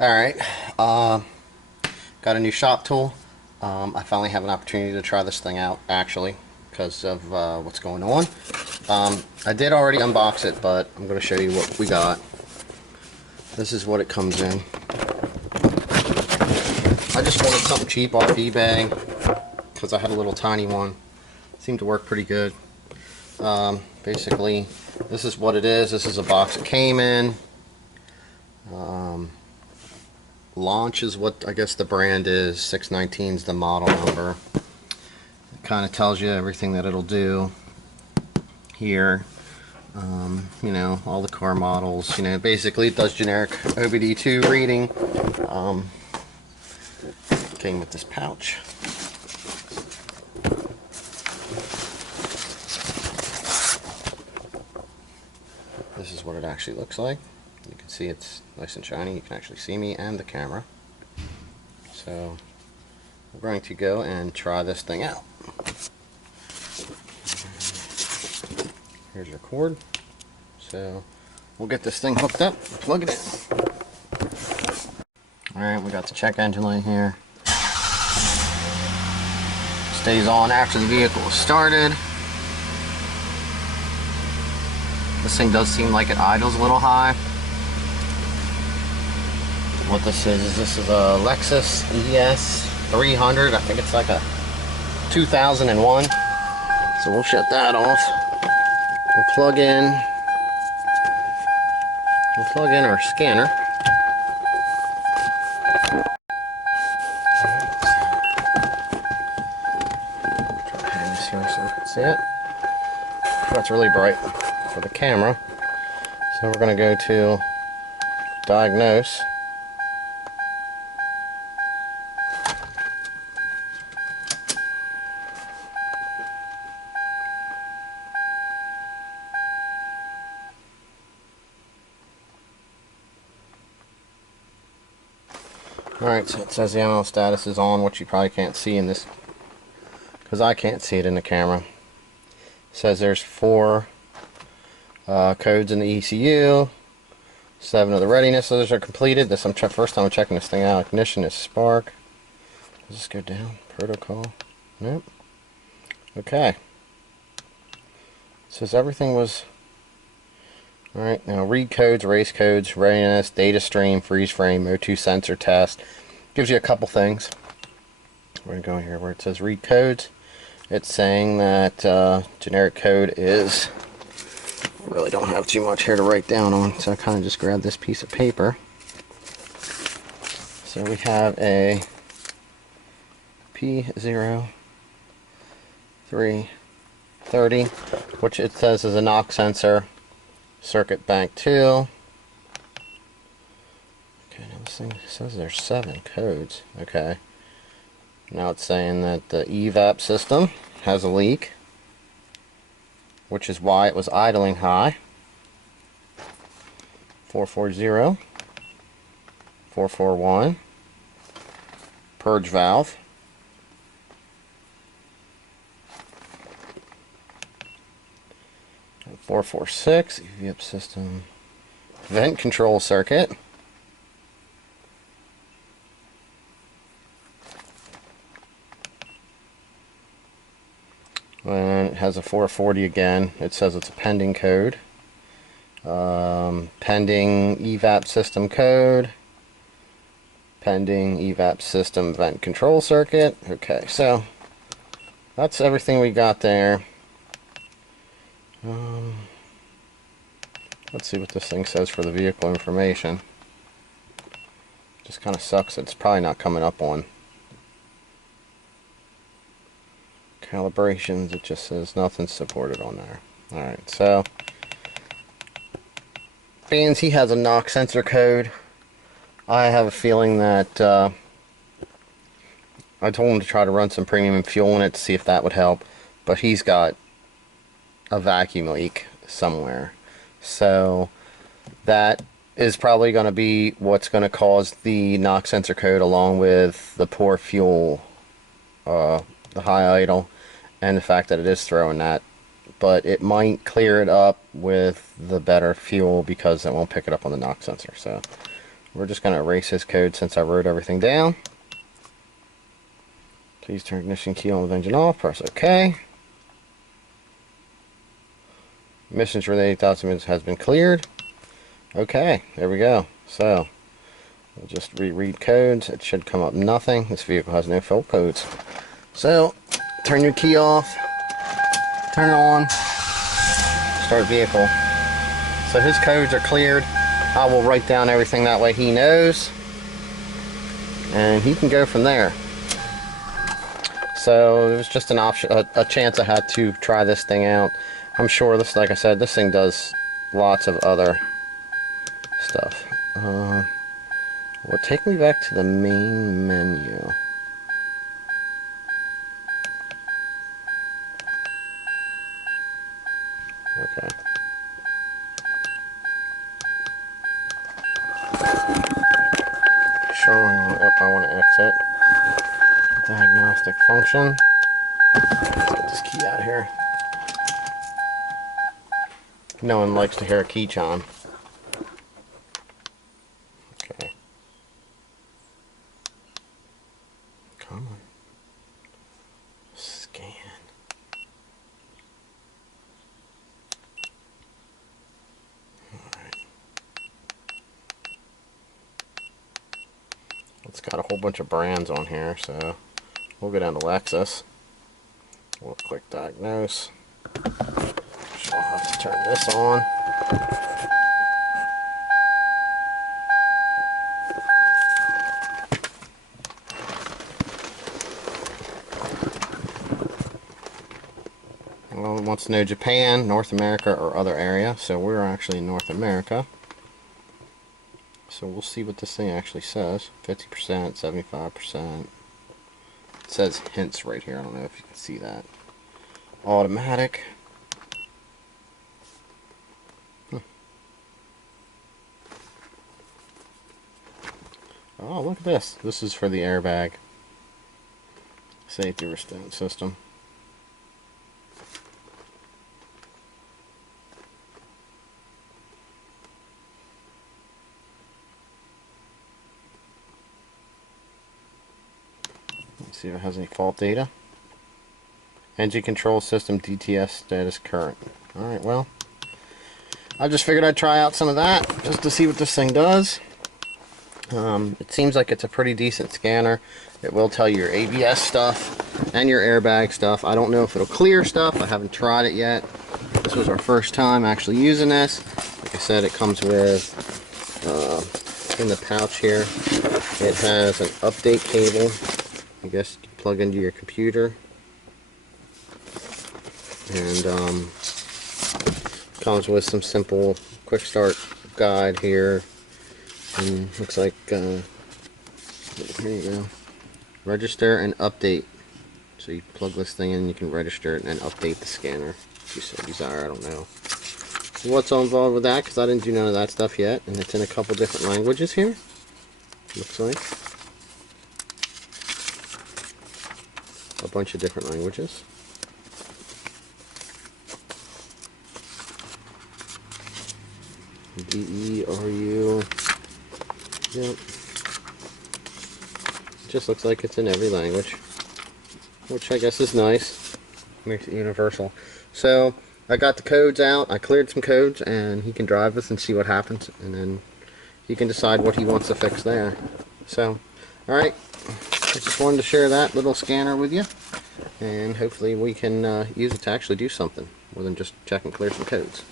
Alright, got a new shop tool. I finally have an opportunity to try this thing out, actually, because of what's going on. I did already unbox it, but I'm going to show you what we got. This is what it comes in. I just wanted something cheap off eBay, because I had a little tiny one. It seemed to work pretty good. Basically, this is what it is. This is a box it came in. Launch is what I guess the brand is. 619 is the model number. It kind of tells you everything that it'll do here. You know, all the car models. You know, basically it does generic OBDII reading. Came with this pouch. This is what it actually looks like. You can see it's nice and shiny. You can actually see me and the camera. So we're going to go and try this thing out. Here's your cord. So we'll get this thing hooked up, plug it in. Alright, we got the check engine light here. Stays on after the vehicle is started. This thing does seem like it idles a little high. What this is a Lexus ES 300. I think it's like a 2001. So we'll shut that off. We'll plug in our scanner. Try to hang this here so we can see it. That's really bright for the camera. So we're going to go to diagnose. Alright, so it says the ML status is on, which you probably can't see in this, because I can't see it in the camera. It says there's 4 codes in the ECU, 7 of the readiness, so those are completed. This I'm first time I'm checking this thing out. Ignition is spark. Does this go down? Protocol? Nope. Okay. It says everything was... Alright, now read codes, race codes, readiness, data stream, freeze frame, O2 sensor test. Gives you a couple things. We're going to go here where it says read codes. It's saying that generic code is... I really don't have too much here to write down on, so I kind of just grabbed this piece of paper. So we have a P0330, which it says is a knock sensor. Circuit bank 2. Okay, now this thing says there's 7 codes. Okay. Now it's saying that the evap system has a leak, which is why it was idling high. 440, 441, purge valve, 446, EVAP system, vent control circuit, and it has a 440 again. It says it's a pending code. Pending evap system code, pending evap system vent control circuit. Okay, so that's everything we got there. Let's see what this thing says for the vehicle information. Just kind of sucks. It's probably not coming up on calibrations. It just says nothing's supported on there. Alright, so being he has a knock sensor code, I have a feeling that I told him to try to run some premium fuel in it to see if that would help, but he's got a vacuum leak somewhere. So that is probably going to be what's going to cause the knock sensor code, along with the poor fuel, the high idle, and the fact that it is throwing that. But it might clear it up with the better fuel because it won't pick it up on the knock sensor. So we're just going to erase his code since I wrote everything down. Please turn ignition key on with engine off. Press OK. Emissions related documents has been cleared. Okay, there we go. So we'll just reread codes. It should come up nothing. This vehicle has no fault codes. So turn your key off. Turn it on. Start vehicle. So his codes are cleared. I will write down everything that way he knows, and he can go from there. So it was just an option, a chance I had to try this thing out. I'm sure this, like I said, this thing does lots of other stuff. Will take me back to the main menu. Okay. Showing up, I want to exit. Diagnostic function. Let's get this key out of here. No one likes to hear a key chime. Okay. Come on. Scan. Alright. It's got a whole bunch of brands on here, so we'll go down to Lexus. We'll click diagnose. I'll have to turn this on. Well, it wants to know Japan, North America, or other area. So we're actually in North America. So we'll see what this thing actually says. 50%, 75%. It says hints right here. I don't know if you can see that. Automatic. Oh, look at this. This is for the airbag. Safety restraint system. Let's see if it has any fault data. Engine control system DTS status current. Alright, well, I just figured I'd try out some of that just to see what this thing does. It seems like it's a pretty decent scanner. It will tell you your ABS stuff and your airbag stuff. I don't know if it'll clear stuff. I haven't tried it yet. This was our first time actually using this. Like I said, it comes with, in the pouch here, it has an update cable. I guess you plug into your computer. And comes with some simple quick start guide here. And looks like, here you go. Register and update. So you plug this thing in, you can register it and then update the scanner. If you so desire, I don't know what's all involved with that because I didn't do none of that stuff yet. And it's in a couple different languages here. Looks like. A bunch of different languages. DERU. Yep. Just looks like it's in every language, which I guess is nice. Makes it universal. So I got the codes out. I cleared some codes, and he can drive this and see what happens, and then he can decide what he wants to fix there. So, all right. I just wanted to share that little scanner with you, and hopefully we can use it to actually do something more than just check and clear some codes.